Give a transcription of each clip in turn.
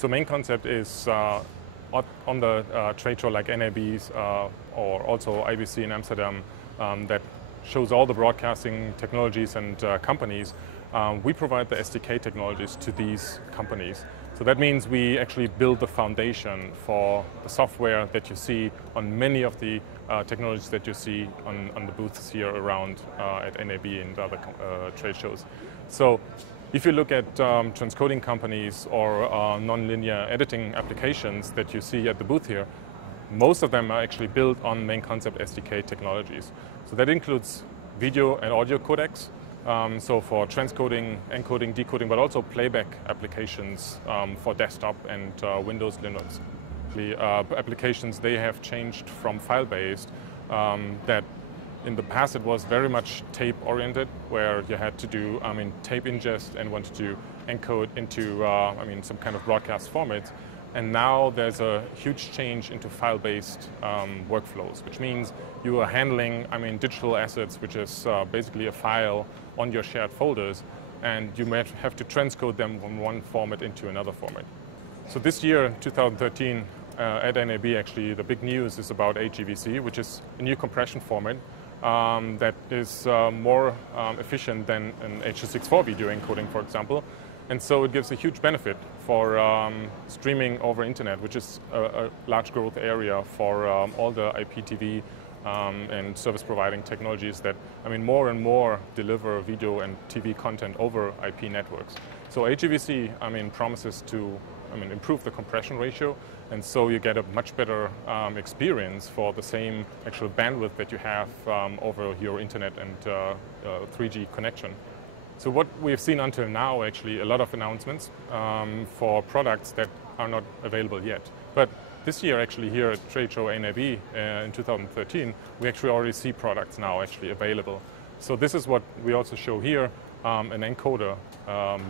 So main concept is on the trade show like NAB's or also HEVC in Amsterdam that shows all the broadcasting technologies and companies. We provide the SDK technologies to these companies. So that means we actually build the foundation for the software that you see on many of the technologies that you see on the booths here around at NAB and other trade shows. So if you look at transcoding companies or nonlinear editing applications that you see at the booth here, most of them are actually built on main concept SDK technologies. So that includes video and audio codecs. So for transcoding, encoding, decoding, but also playback applications for desktop and Windows, Linux. The applications, they have changed from file-based that in the past it was very much tape-oriented, where you had to do tape ingest and wanted to encode into some kind of broadcast format. And now there's a huge change into file-based workflows, which means you are handling digital assets, which is basically a file on your shared folders, and you might have to transcode them from one format into another format. So this year, 2013, at NAB, actually, the big news is about HEVC, which is a new compression format that is more efficient than an H.264 video encoding, for example. And so it gives a huge benefit for streaming over internet, which is a large growth area for all the IPTV and service providing technologies that, more and more deliver video and TV content over IP networks. So HEVC, promises to, improve the compression ratio, and so you get a much better experience for the same actual bandwidth that you have over your internet and 3G connection. So what we've seen until now, actually, a lot of announcements for products that are not available yet. But this year, actually, here at trade show NAB in 2013, we actually already see products now actually available. So this is what we also show here, an encoder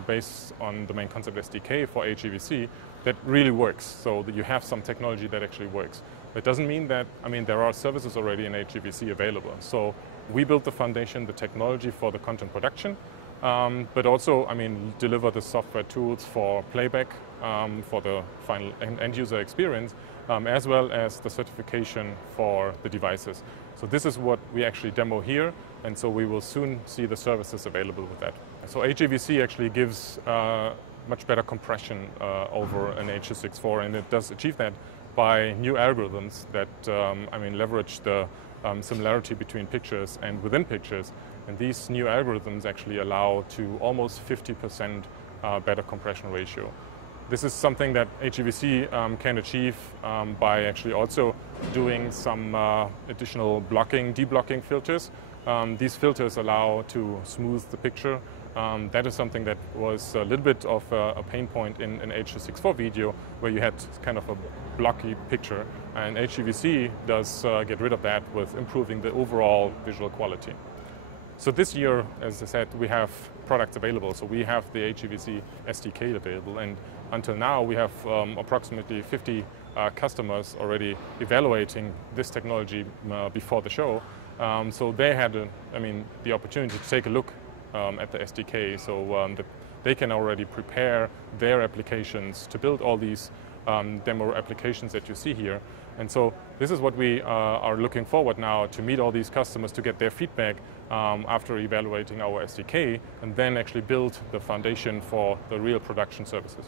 based on the main concept SDK for HEVC that really works. So that you have some technology that actually works. That doesn't mean that, there are services already in HEVC available. So we built the foundation, the technology for the content production, but also, deliver the software tools for playback, for the final end user experience, as well as the certification for the devices. So this is what we actually demo here, and so we will soon see the services available with that. So HEVC actually gives much better compression over an H.264, and it does achieve that by new algorithms that leverage the similarity between pictures and within pictures. And these new algorithms actually allow to almost 50% better compression ratio. This is something that HEVC can achieve by actually also doing some additional blocking, deblocking filters. These filters allow to smooth the picture. That is something that was a little bit of a pain point in an H.264 video, where you had kind of a blocky picture. And HEVC does get rid of that with improving the overall visual quality. So this year, as I said, we have products available. So we have the HEVC SDK available, and until now we have approximately 50 customers already evaluating this technology before the show. So they had, the opportunity to take a look at the SDK, so that they can already prepare their applications to build all these demo applications that you see here. And so this is what we are looking forward now to meet all these customers, to get their feedback after evaluating our SDK, and then actually build the foundation for the real production services.